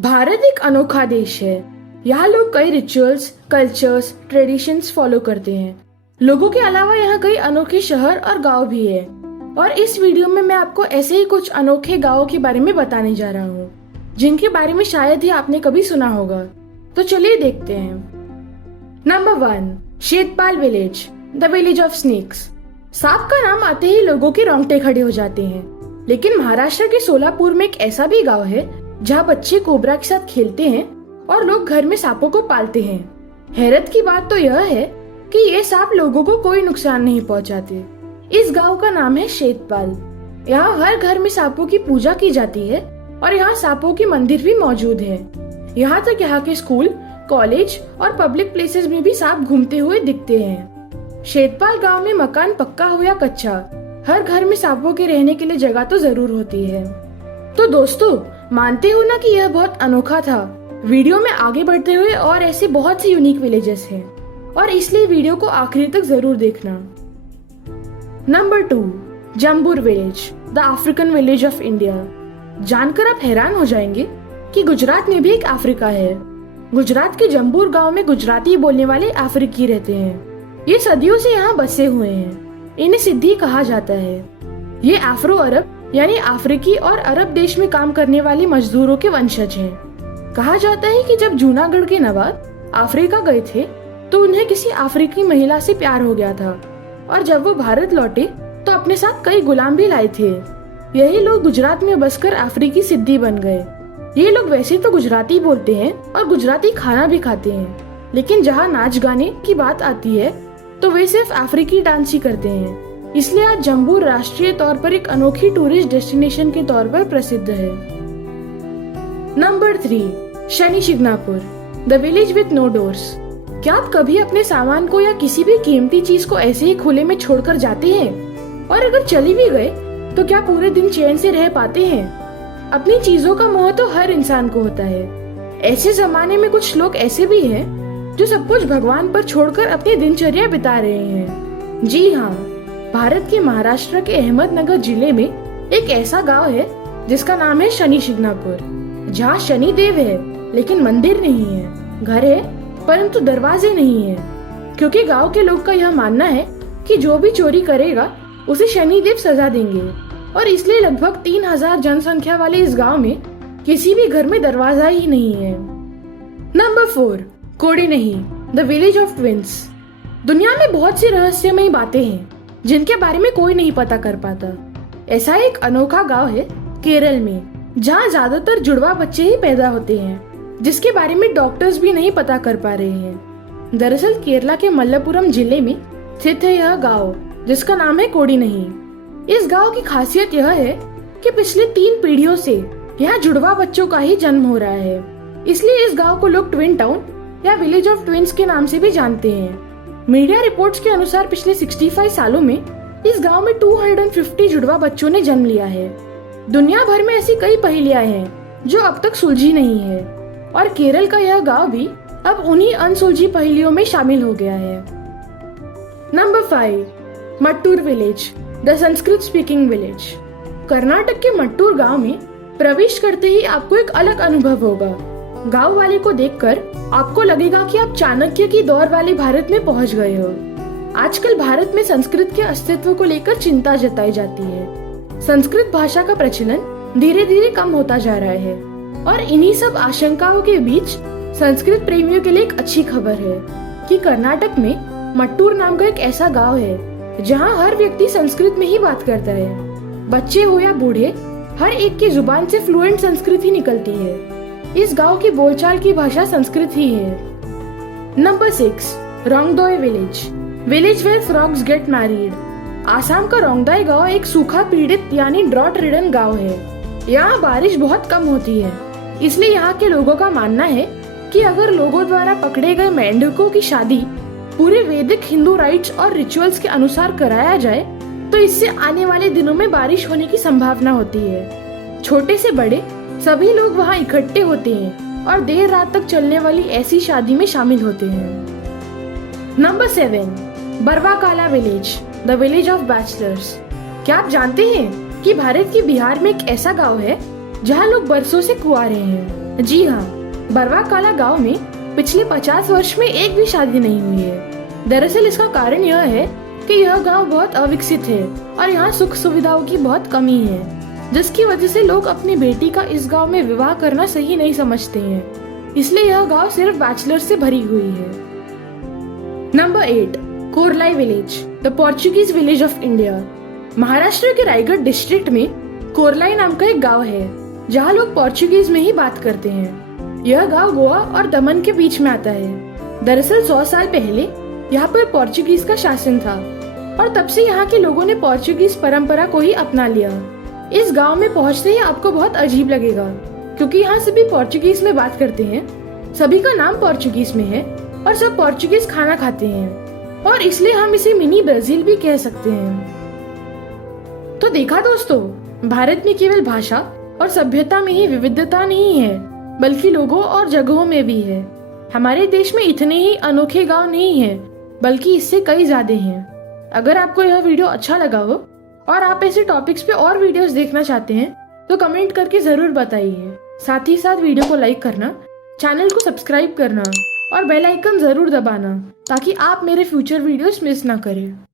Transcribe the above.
भारत एक अनोखा देश है। यहाँ लोग कई रिचुअल्स, कल्चर्स, ट्रेडिशंस फॉलो करते हैं। लोगों के अलावा यहाँ कई अनोखे शहर और गांव भी है। और इस वीडियो में मैं आपको ऐसे ही कुछ अनोखे गांवों के बारे में बताने जा रहा हूँ, जिनके बारे में शायद ही आपने कभी सुना होगा। तो चलिए देखते हैं। Number 1, Shetpal village, the village of snakes. सांप का नाम आते ही लोगों के रोंगटे खड़े हो जाते हैं। लेकिन महाराष्ट्र के सोलापुर में एक ऐसा भी गांव है जहाँ बच्चे कोबरा के साथ खेलते हैं और लोग घर में सांपों को पालते हैं। हैरत की बात तो यह है कि ये सांप लोगों को कोई नुकसान नहीं पहुँचाते। इस गांव का नाम है शेतपाल। यहाँ हर घर में सांपों की पूजा की जाती है और यहाँ सांपों की मंदिर भी मौजूद है। यहाँ तक यहाँ के स्कूल, कॉलेज और पब्लिक प्लेसेस में भी सांप घूमते हुए दिखते हैं। शेतपाल गांव में मकान पक्का हो या कच्चा, हर घर में सांपों के रहने के लिए जगह तो जरूर होती है। तो दोस्तों, मानते हो ना कि यह बहुत अनोखा था। वीडियो में आगे बढ़ते हुए और ऐसे बहुत से यूनिक विलेजेस हैं और इसलिए वीडियो को आखिरी तक जरूर देखना। Number 2, जम्बूर village, the African village of India. जानकर आप हैरान हो जाएंगे कि गुजरात में भी एक अफ्रीका है। गुजरात के जम्बूर गांव में गुजराती बोलने वाले अफ्रीकी रहते हैं। ये सदियों से यहाँ बसे हुए हैं। इन्हें सिद्धी कहा जाता है। ये अफ्रो अरब यानी अफ्रीकी और अरब देश में काम करने वाले मजदूरों के वंशज हैं। कहा जाता है कि जब जूनागढ़ के नवाब अफ्रीका गए थे तो उन्हें किसी अफ्रीकी महिला से प्यार हो गया था और जब वो भारत लौटे तो अपने साथ कई गुलाम भी लाए थे। यही लोग गुजरात में बसकर अफ्रीकी सिद्धी बन गए। ये लोग वैसे तो गुजराती बोलते हैं और गुजराती खाना भी खाते हैं, लेकिन जहाँ नाच गाने की बात आती है तो वे सिर्फ अफ्रीकी डांस ही करते हैं। इसलिए आज जम्बूर राष्ट्रीय तौर पर एक अनोखी टूरिस्ट डेस्टिनेशन के तौर पर प्रसिद्ध है। Number 3, Shani Shingnapur, the village with no doors. क्या आप कभी अपने सामान को या किसी भी कीमती चीज को ऐसे ही खुले में छोड़कर जाते हैं? और अगर चली भी गए तो क्या पूरे दिन चैन से रह पाते हैं? अपनी चीजों का मोह तो हर इंसान को होता है। ऐसे जमाने में कुछ लोग ऐसे भी हैं जो सब कुछ भगवान पर छोड़कर अपनी दिनचर्या बिता रहे हैं। जी हाँ, भारत के महाराष्ट्र के अहमदनगर जिले में एक ऐसा गांव है जिसका नाम है शनि शिंगणापुर, जहाँ शनि देव है लेकिन मंदिर नहीं है। घर है परंतु दरवाजे नहीं है, क्योंकि गांव के लोग का यह मानना है कि जो भी चोरी करेगा उसे शनि देव सजा देंगे और इसलिए लगभग 3000 जनसंख्या वाले इस गांव में किसी भी घर में दरवाजा ही नहीं है। नंबर 4, कोडी नहीं, द विलेज ऑफ ट्विंस। दुनिया में बहुत सी रहस्यमयी बातें हैं जिनके बारे में कोई नहीं पता कर पाता। ऐसा एक अनोखा गांव है केरल में, जहाँ ज्यादातर जुड़वा बच्चे ही पैदा होते हैं, जिसके बारे में डॉक्टर्स भी नहीं पता कर पा रहे हैं। दरअसल केरला के मल्लपुरम जिले में स्थित है यह गांव, जिसका नाम है कोडी नहीं। इस गांव की खासियत यह है कि पिछले 3 पीढ़ियों से यहाँ जुड़वा बच्चों का ही जन्म हो रहा है। इसलिए इस गांव को लोग ट्विन टाउन या विलेज ऑफ ट्विंस के नाम से भी जानते हैं। मीडिया रिपोर्ट्स के अनुसार पिछले 65 सालों में इस गांव में 250 जुड़वा बच्चों ने जन्म लिया है। दुनिया भर में ऐसी कई पहेलियां हैं जो अब तक सुलझी नहीं है और केरल का यह गांव भी अब उन्हीं अनसुलझी पहेलियों में शामिल हो गया है। Number 5, Mattur village, the Sanskrit speaking village. Karnataka के मट्टूर गांव में प्रवेश करते ही आपको एक अलग अनुभव होगा। गांव वाले को देखकर आपको लगेगा कि आप चाणक्य की दौर वाले भारत में पहुंच गए हो। आजकल भारत में संस्कृत के अस्तित्व को लेकर चिंता जताई जाती है। संस्कृत भाषा का प्रचलन धीरे धीरे कम होता जा रहा है और इन्हीं सब आशंकाओं के बीच संस्कृत प्रेमियों के लिए एक अच्छी खबर है कि कर्नाटक में मट्टूर नाम का एक ऐसा गाँव है जहाँ हर व्यक्ति संस्कृत में ही बात करता है। बच्चे हो या बूढ़े, हर एक की जुबान से फ्लुएंट संस्कृत ही निकलती है। इस गांव की बोलचाल की भाषा संस्कृत ही है। Number 6, Rongdai village, village where frogs get married. Assam का रोंगदाई गांव एक सूखा पीड़ित यानी ड्रॉट रिडन गांव है। यहाँ बारिश बहुत कम होती है, इसलिए यहाँ के लोगों का मानना है कि अगर लोगों द्वारा पकड़े गए मेंढकों की शादी पूरे वैदिक हिंदू राइट्स और रिचुअल्स के अनुसार कराया जाए तो इससे आने वाले दिनों में बारिश होने की संभावना होती है। छोटे से बड़े सभी लोग वहाँ इकट्ठे होते हैं और देर रात तक चलने वाली ऐसी शादी में शामिल होते हैं। Number 7, Barwakala village, the village of bachelors. क्या आप जानते हैं कि भारत के बिहार में एक ऐसा गांव है जहाँ लोग बरसों से कुंवारे हैं। जी हाँ, बरवा काला गांव में पिछले 50 वर्ष में एक भी शादी नहीं हुई है। दरअसल इसका कारण यह है कि यह गांव बहुत अविकसित है और यहाँ सुख सुविधाओं की बहुत कमी है, जिसकी वजह से लोग अपनी बेटी का इस गांव में विवाह करना सही नहीं समझते हैं। इसलिए यह गांव सिर्फ बैचलर से भरी हुई है। Number 8, Korlai village, the Portuguese village of India. Maharashtra के रायगढ़ डिस्ट्रिक्ट में कोरलाई नाम का एक गांव है जहां लोग पोर्चुगीज में ही बात करते हैं। यह गांव गोवा और दमन के बीच में आता है। दरअसल 100 साल पहले यहाँ पर पोर्चुगीज का शासन था और तब से यहाँ के लोगों ने पोर्चुगीज परंपरा को ही अपना लिया। इस गांव में पहुँचते ही आपको बहुत अजीब लगेगा क्योंकि यहाँ सभी पोर्चुगीज में बात करते हैं, सभी का नाम पोर्चुगीज में है और सब पोर्चुगीज खाना खाते हैं और इसलिए हम इसे मिनी ब्राजील भी कह सकते हैं। तो देखा दोस्तों, भारत में केवल भाषा और सभ्यता में ही विविधता नहीं है बल्कि लोगों और जगहों में भी है। हमारे देश में इतने ही अनोखे गांव नहीं है बल्कि इससे कई ज्यादा हैं। अगर आपको यह वीडियो अच्छा लगा हो और आप ऐसे टॉपिक्स पे और वीडियोस देखना चाहते हैं तो कमेंट करके जरूर बताइए। साथ ही साथ वीडियो को लाइक करना, चैनल को सब्सक्राइब करना और बेल आइकन जरूर दबाना ताकि आप मेरे फ्यूचर वीडियोस मिस ना करें।